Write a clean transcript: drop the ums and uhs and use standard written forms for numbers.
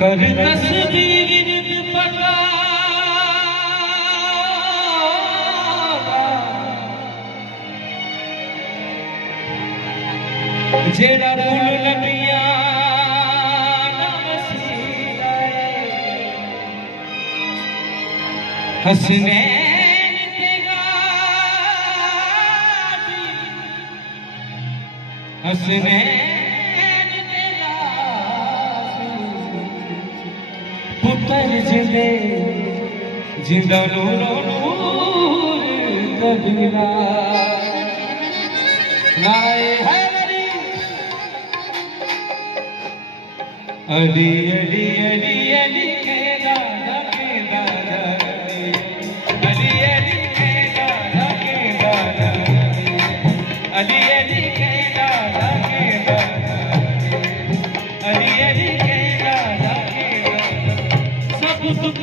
कर तस्वीर पता जेड़ा फूल नबिया हसनैन तेगा हसनैन तेगा पुत्र जिंदे जिंदा नूरो नूर कबीरा नाए अली अली अली अली के दादा अली अली के दादा अली अली के दादा अली अली के दादा सब दुख